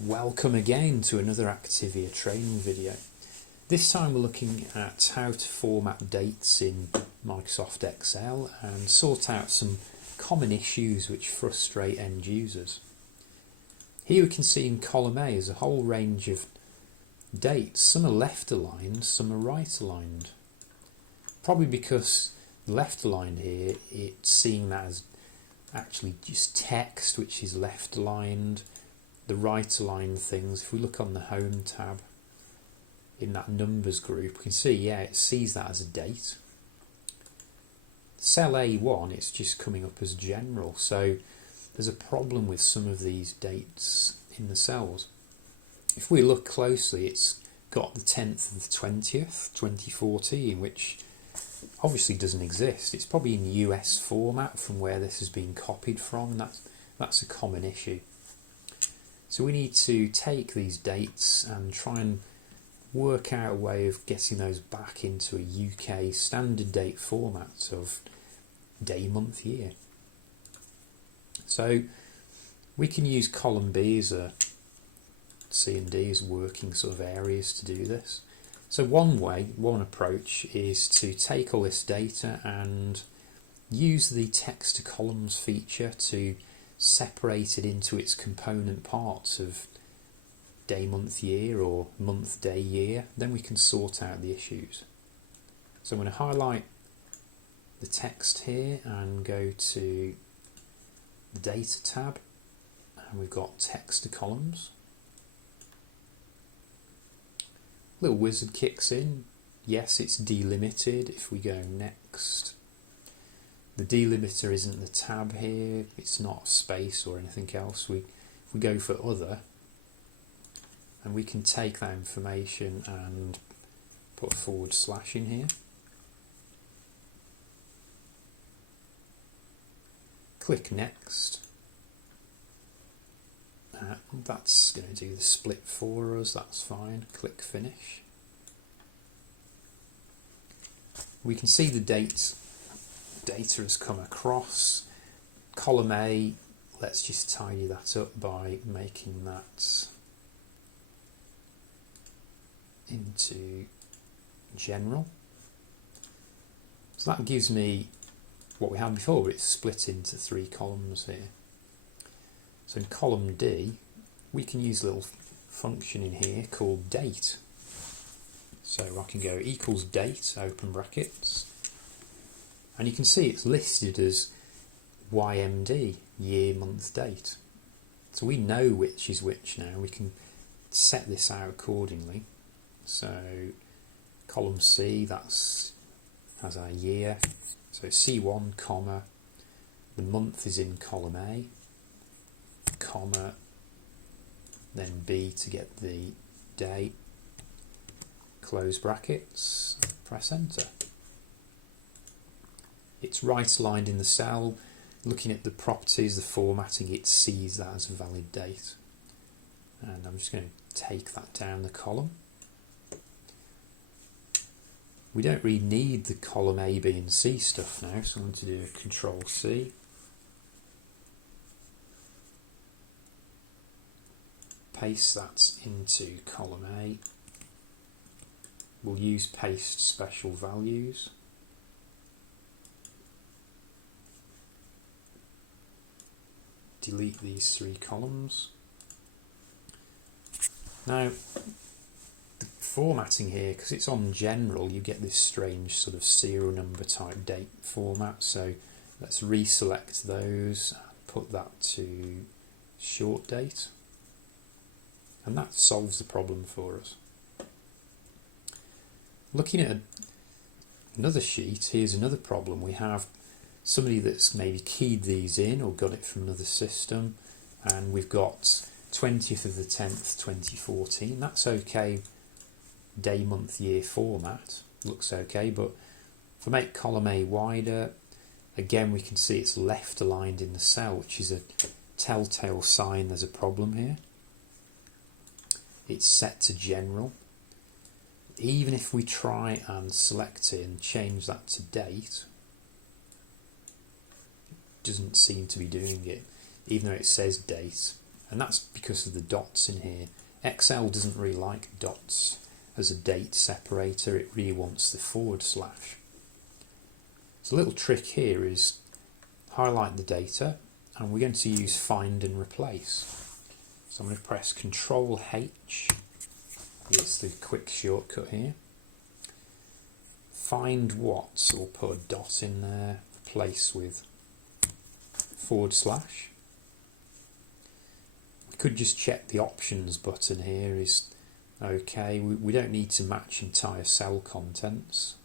Welcome again to another Activia training video. This time we're looking at how to format dates in Microsoft Excel and sort out some common issues which frustrate end users. Here we can see in column A is a whole range of dates. Some are left aligned, some are right aligned. Probably because left aligned here, it's seeing that as actually just text which is left aligned. The right aligned things, if we look on the home tab in that numbers group, we can see, it sees that as a date. Cell A1, it's just coming up as general, so there's a problem with some of these dates in the cells. If we look closely, it's got the 10th of the 20th, 2014, which obviously doesn't exist. It's probably in US format from where this has been copied from. That's a common issue. So we need to take these dates and try and work out a way of getting those back into a UK standard date format of day, month, year. So we can use column B as a C and D as working sort of areas to do this. So one approach is to take all this data and use the text to columns feature to separate it into its component parts of day, month, year, or month, day, year. Then we can sort out the issues. So I'm going to highlight the text here and go to the data tab, and we've got text to columns. Little wizard kicks in. Yes, it's delimited. If we go next, the delimiter isn't the tab here, it's not space or anything else. If we go for other, and we can take that information and put a / in here. Click next. That's going to do the split for us, that's fine. Click finish. We can see the data has come across. Column A, let's just tidy that up by making that into general. So that gives me what we had before, but it's split into 3 columns here. So in column D, we can use a little function in here called date. So I can go equals date, open brackets, and you can see it's listed as YMD, year, month, date. So we know which is which now. We can set this out accordingly. So column C, that's has our year. So C1, comma, the month is in column A, comma, then B to get the day, close brackets, press enter. It's right aligned in the cell. Looking at the properties, the formatting, it sees that as a valid date. And I'm just going to take that down the column. We don't really need the column A, B and C stuff now, so I'm going to do a Control C. Paste that into column A. We'll use paste special values. Delete these 3 columns. Now, the formatting here, because it's on general, you get this strange sort of serial number type date format. So let's reselect those, put that to short date, and that solves the problem for us. Looking at another sheet, here's another problem. We have somebody that's maybe keyed these in or got it from another system, and we've got 20th of the 10th 2014. That's okay, day, month, year format looks okay, but if I make column A wider, again we can see it's left aligned in the cell, which is a telltale sign there's a problem here. It's set to general. Even if we try and select it and change that to date, doesn't seem to be doing it, even though it says date. and that's because of the dots in here. Excel doesn't really like dots as a date separator, it really wants the /. So a little trick here is highlight the data, and we're going to use find and replace. So I'm going to press Control H, it's the quick shortcut here. Find what, so we'll put a dot in there, replace with /. We could just check the options button here is okay. We don't need to match entire cell contents.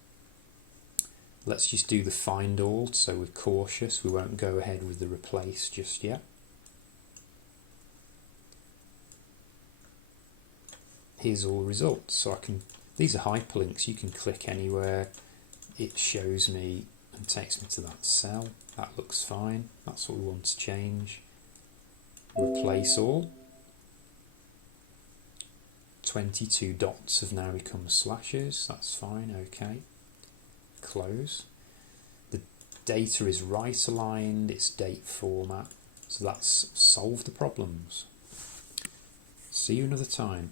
Let's just do the find all, so we're cautious, we won't go ahead with the replace just yet. Here's all the results. So these are hyperlinks, you can click anywhere, it shows me and takes me to that cell. That looks fine, that's what we want to change. Replace all. 22 dots have now become slashes, that's fine, okay. Close. The data is right aligned, it's date format, so that's solved the problems. See you another time.